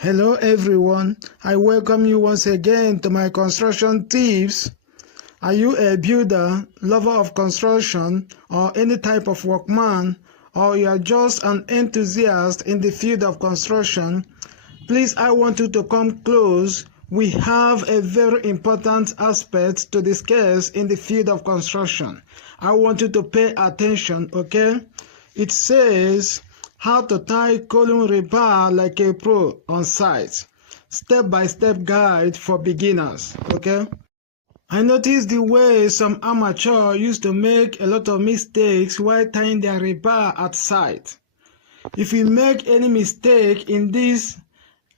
Hello everyone, I welcome you once again to my construction tips. Are you a builder, lover of construction, or any type of workman, or you are just an enthusiast in the field of construction? Please, I want you to come close. We have a very important aspect to discuss in the field of construction. I want you to pay attention, okay? It says how to tie column rebar like a pro on site. Step-by-step guide for beginners, okay? I noticed the way some amateurs used to make a lot of mistakes while tying their rebar at site. If you make any mistake in this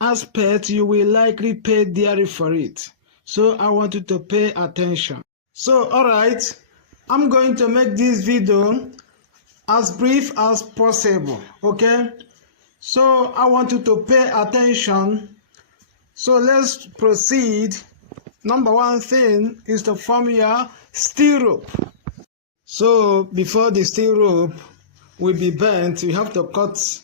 aspect, you will likely pay dearly for it. So I want you to pay attention. So, alright, I'm going to make this video as brief as possible, okay? So I want you to pay attention. So let's proceed. Number one thing is to form your stirrup. So before the stirrup will be bent, you have to cut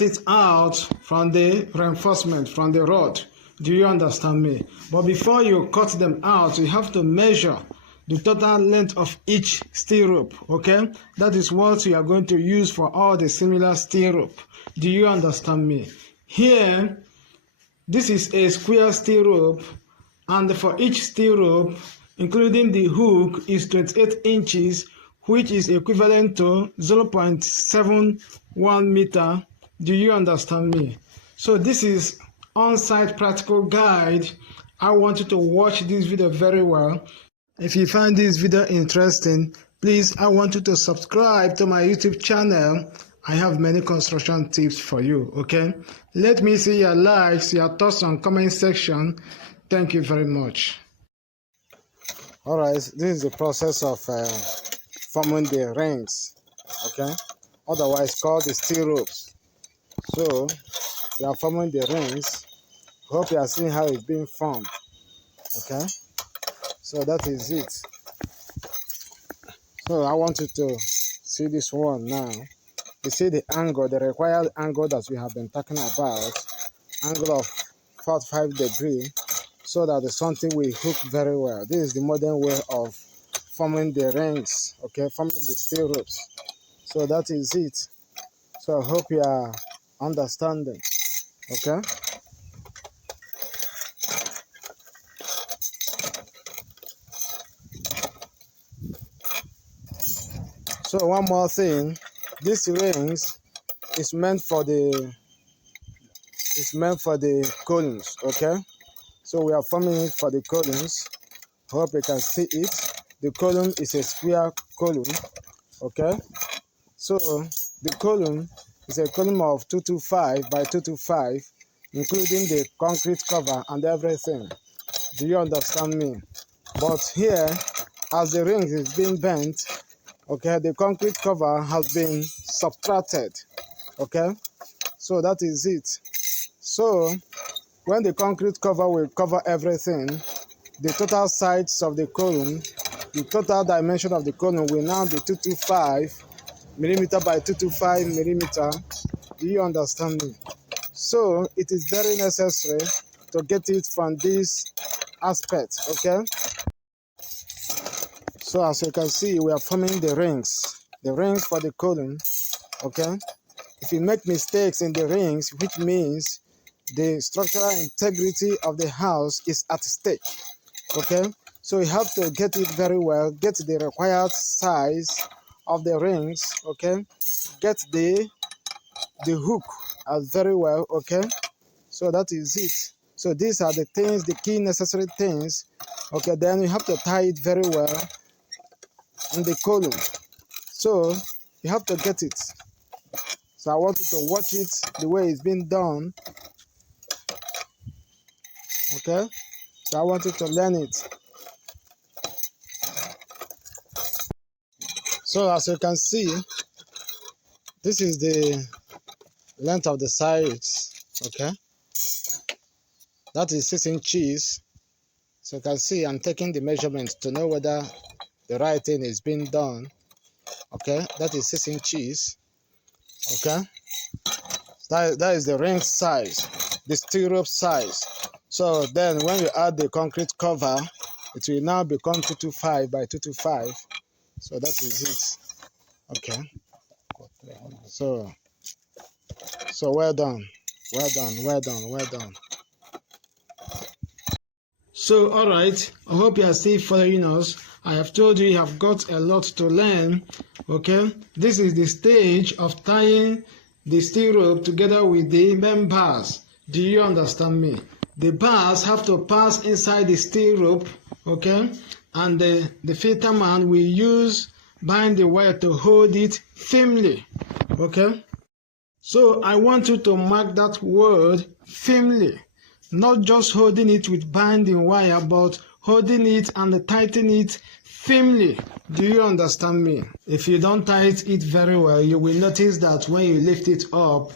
it out from the reinforcement, from the rod. Do you understand me? But before you cut them out, you have to measure the total length of each stirrup, okay? That is what you are going to use for all the similar stirrup. Do you understand me? Here, this is a square stirrup, and for each stirrup, including the hook, is 28 inches, which is equivalent to 0.71 meter. Do you understand me? So this is on-site practical guide. I want you to watch this video very well. If you find this video interesting, please, I want you to subscribe to my YouTube channel. I have many construction tips for you, okay? Let me see your likes, your thoughts on comment section. Thank you very much. All right, this is the process of forming the rings, okay? Otherwise called the stirrups. So, we are forming the rings. Hope you are seeing how it's being formed, okay? So that is it. So I want you to see this one now. You see the angle, the required angle that we have been talking about, angle of 45 degrees, so that the something will hook very well. This is the modern way of forming the rings, okay, forming the stirrups. So that is it. So I hope you are understanding, okay? So one more thing, this rings is meant for the columns, okay? So we are forming it for the columns. Hope you can see it. The column is a square column, okay? So the column is a column of 225 by 225, including the concrete cover and everything. Do you understand me? But here, as the ring is being bent, okay, the concrete cover has been subtracted, okay? So that is it. So when the concrete cover will cover everything, the total size of the column, the total dimension of the column will now be 225 millimeter by 225 millimeter. Do you understand me? So it is very necessary to get it from this aspect, okay? So as you can see, we are forming the rings for the column, okay? If you make mistakes in the rings, which means the structural integrity of the house is at stake, okay? So you have to get it very well, get the required size of the rings, okay? Get the hook very well, okay? So that is it. So these are the things, the key necessary things, okay? Then you have to tie it very well on the column. So you have to get it. So I want you to watch it the way it's been done, okay? So I want you to learn it. So as you can see, this is the length of the sides, okay? That is 6 inches. So you can see I'm taking the measurement to know whether the right thing is being done, okay? That is 6 inches, okay? That is the ring size. the stirrup size. So then when you add the concrete cover, it will now become 225 by 225. So that is it. Okay. So well done. Well done, well done, well done. So, all right, I hope you are still following us. I have told you have got a lot to learn, okay? This is the stage of tying the stirrup together with the main bars. Do you understand me? The bars have to pass inside the stirrup, okay? And the filterman will use bind the wire to hold it firmly, okay? So I want you to mark that word firmly. Not just holding it with binding wire, but holding it and tightening it firmly. Do you understand me? If you don't tighten it very well, you will notice that when you lift it up,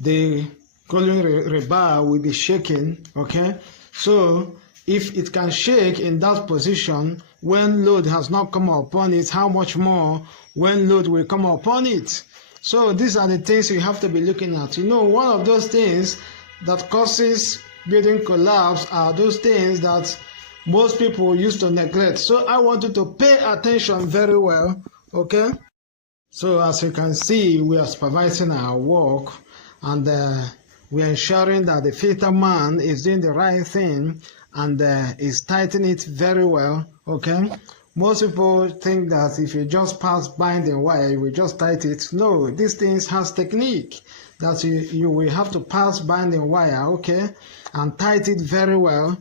the cooling rebar will be shaking, okay? So if it can shake in that position when load has not come upon it, how much more when load will come upon it? So these are the things you have to be looking at. You know, one of those things that causes building collapse are those things that most people used to neglect. So I want you to pay attention very well, okay? So as you can see, we are supervising our work, and we are ensuring that the filterman is doing the right thing and is tightening it very well, okay? Most people think that if you just pass binding wire, you will just tighten it. No, these things has technique that you will have to pass binding wire, okay, and tighten it very well.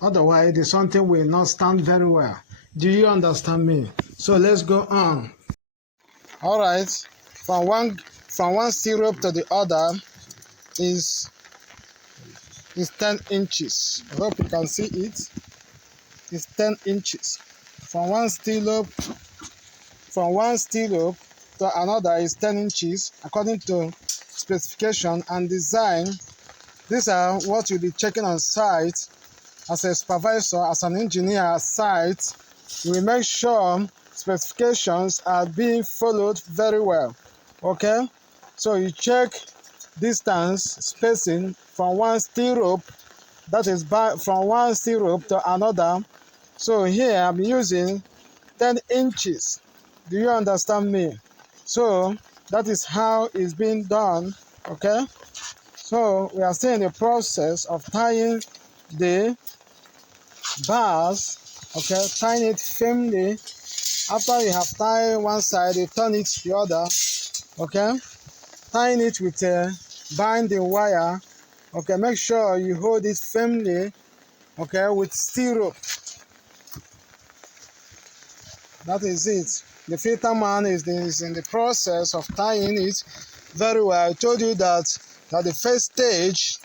Otherwise, the something will not stand very well. Do you understand me? So let's go on. All right, from one stirrup to the other is 10 inches. I hope you can see it. It's 10 inches. From one stirrup to another is 10 inches according to specification and design. These are what you'll be checking on site as a supervisor, as an engineer at site. You will make sure specifications are being followed very well, okay? So you check distance, spacing from one stirrup, that is from one stirrup to another. So here I'm using 10 inches. Do you understand me? So that is how it's being done, okay? So we are still in the process of tying the bars, okay? Tying it firmly. After you have tied one side, you turn it to the other, okay? Tying it with a binding wire, okay? Make sure you hold it firmly, okay, with stirrup. That is it. The filterman is in the process of tying it very well. I told you that the first stage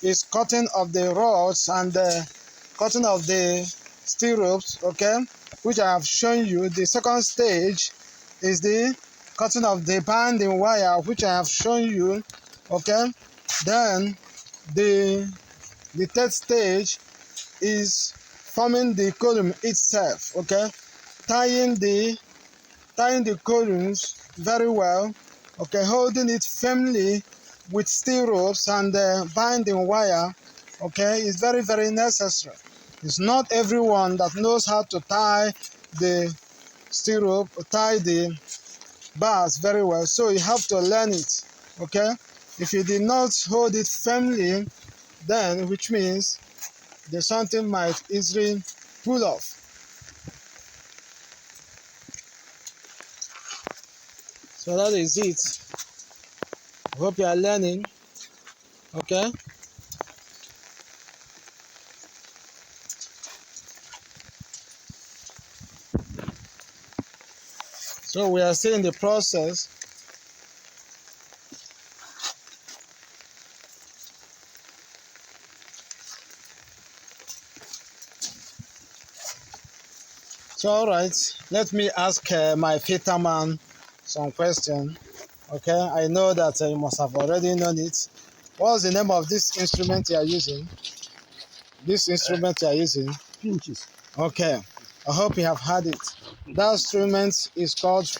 is cutting of the rods and the cutting of the stirrups, okay, which I have shown you. The second stage is the cutting of the binding wire, which I have shown you, okay. Then the third stage is forming the column itself, okay, tying the columns very well, okay, holding it firmly with stirrups and binding wire, okay, is very, very necessary. It's not everyone that knows how to tie the stirrup, tie the bars very well, so you have to learn it, okay. If you did not hold it firmly, then which means the something might easily pull off. So that is it. I hope you are learning, okay? So we are still in the process. So all right, let me ask my filterman some question. Okay, I know that you must have already known it. What's the name of this instrument you are using? This instrument you are using? Pinches. Okay, I hope you have had it. That instrument is called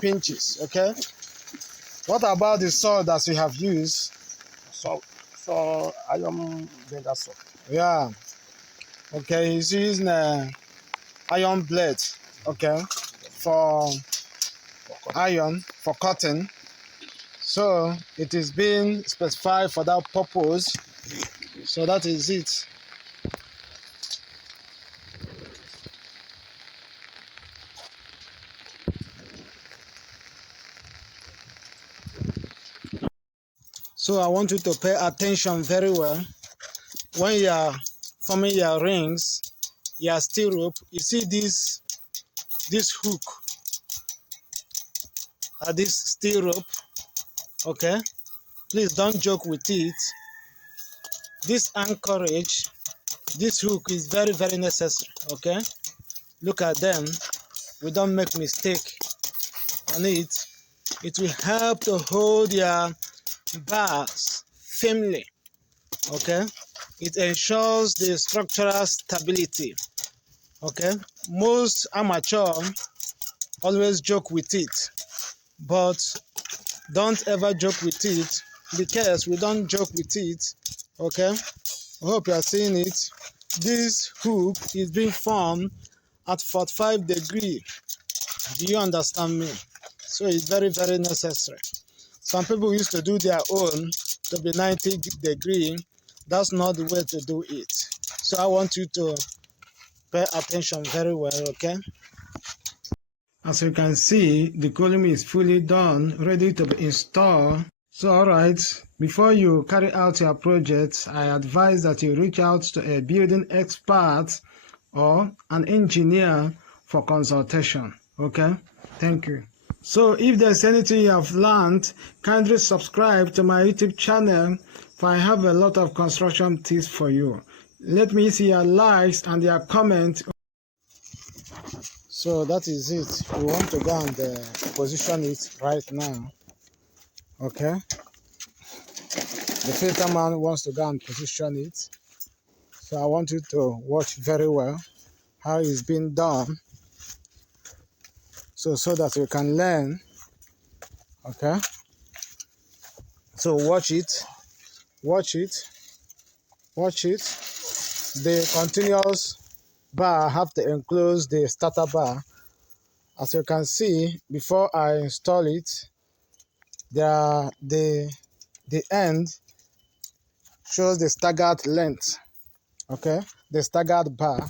pinches, okay? What about the saw that you have used? so iron bender saw. Yeah. Okay, he's using a iron blade. Okay, for iron for cutting. So it is being specified for that purpose. So that is it. So I want you to pay attention very well when you are forming your rings, your stirrup. You see this hook at this stirrup. Okay, please don't joke with it. This anchorage, this hook is very necessary. Okay, look at them. We don't make mistake on it. It will help to hold your bars firmly. Okay, it ensures the structural stability. Okay, most amateur always joke with it, but don't ever joke with it, because we don't joke with it. Okay, I hope you are seeing it. This hook is being formed at 45 degrees. Do you understand me? So it's very necessary. Some people used to do their own to be 90 degrees. That's not the way to do it. So I want you to pay attention very well, okay? As you can see, the column is fully done, ready to be installed. So alright, before you carry out your project, I advise that you reach out to a building expert or an engineer for consultation, okay? Thank you. So if there's anything you have learned, kindly subscribe to my YouTube channel, for I have a lot of construction tips for you. Let me see your likes and your comments. So that is it. We want to go and position it right now. Okay. The filterman wants to go and position it. So I want you to watch very well how it's being done. So that you can learn. Okay. So watch it. Watch it. Watch it. The continuous bar have to enclose the starter bar. As you can see, before I install it, the end shows the staggered length. Okay, the staggered bar.